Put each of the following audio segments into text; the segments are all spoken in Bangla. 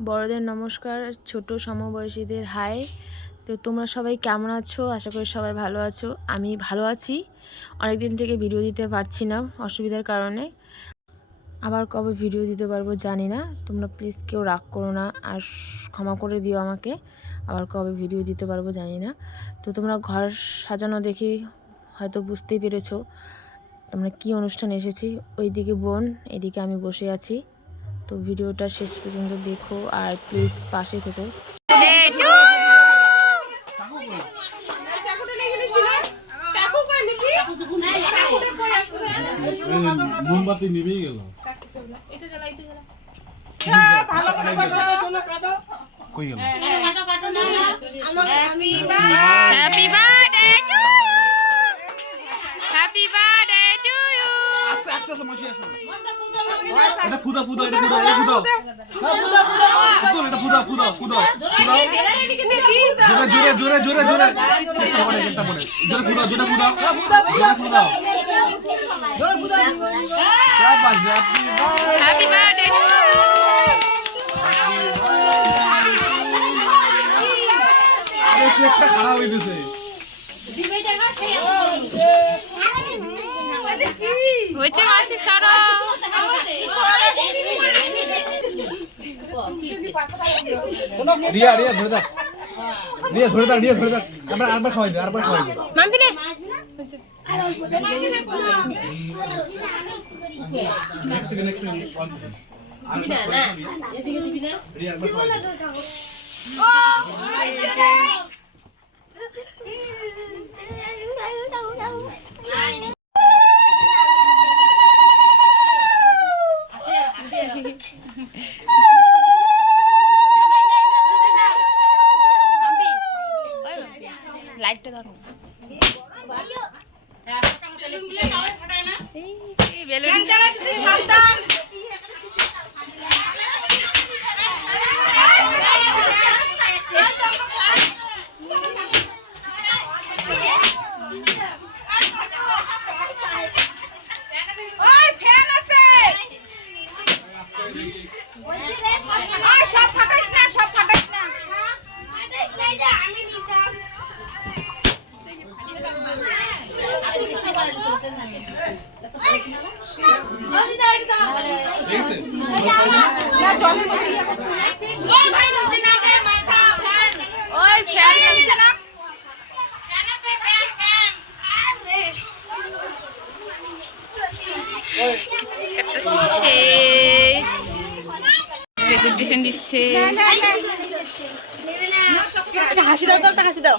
বড়দের নমস্কার, ছোট সমবয়সীদের হাই। তো তোমরা সবাই কেমন আছো? আশা করি সবাই ভালো আছো। আমি ভালো আছি। অনেক দিন থেকে ভিডিও দিতে পারছি না অসুবিধার কারণে। আবার কবে ভিডিও দিতে পারব জানি না। তোমরা প্লিজ কেউ রাগ করো না আর ক্ষমা করে দিও আমাকে। আবার কবে ভিডিও দিতে পারব জানি না। তো তোমরা ঘর সাজানো দেখি হয়তো বুঝতেই পেরেছ। তোমরা কি অনুষ্ঠান এসেছি? ওইদিকে বোন, এদিকে আমি বসে আছি। তো ভিডিওটা শেষ পর্যন্ত দেখো আর প্লিজ পাশে থেকো মোমবাতি নিভেই গেল. Happy birthday to you. এটা ফুদা ফুদা এটা ফুদা এটা ফুদা ফুদা এটা ফুদা ফুদা ফুদা ফুদা জোরে জোরে জোরে জোরে জোরে। একটা পড়ে একটা পড়ে। জোরে ফুদা জোরে ফুদা জোরে ফুদা জোরে ফুদা Happy birthday to you. আরে খারাপ হইতেছে হয়েছে মাসি সরো রিয়া রিয়া ধরে থাক। রিয়া ধরে থাক রিয়া ধরে থাক। আমরা আরবার খাওয়াই দিই আরবার খাওয়াই দিই মাম্পি রে নেক্সট না না এদিকে দিবি না রিয়া আরবার খাওয়াই দে ধরো এই বেলুন। ওই ফ্যান আছে। ওই সব সব ওই ফ্যান শেষ প্রেজেন্টেশন দিচ্ছে হাসি দাও তো হাসি দাও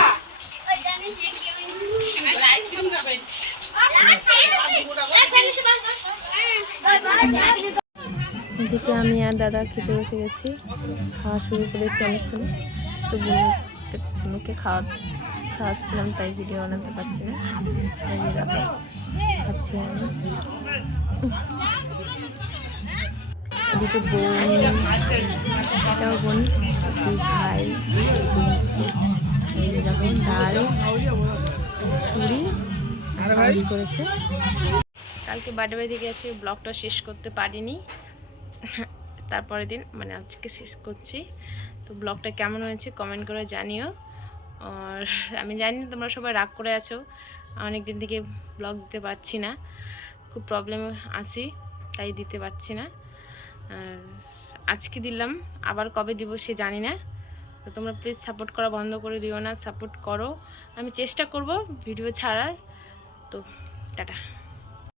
এদিকে আমি আর দাদা খেতে বসে গেছি। খাওয়া শুরু করেছি অনেকক্ষণ। তো বোনকে খাওয়া খাওয়াচ্ছিলাম, তাই ভিডিও বানাতে পারছি না। যে দেখো খাচ্ছি আমি। এদিকে বোন বোন ভাই দেখো, ডাল, পুরি করেছে। কালকে বার্থডে বাড়িতে গেছি ব্লগটা শেষ করতে পারিনি। তারপরের দিন মানে আজকে শেষ করছি। তো ব্লগটা কেমন হয়েছে কমেন্ট করে জানিও। আর আমি জানি তোমরা সবাই রাগ করে আছো। অনেক দিন থেকে ব্লগ দিতে পারছি না। খুব প্রবলেম আসি তাই দিতে পারছি না। আর আজকে দিলাম, আবার কবে দিব সে জানি না। তো তোমরা প্লিজ সাপোর্ট করা বন্ধ করে দিও না সাপোর্ট করো। আমি চেষ্টা করব ভিডিও ছাড়ার। তো টাটা।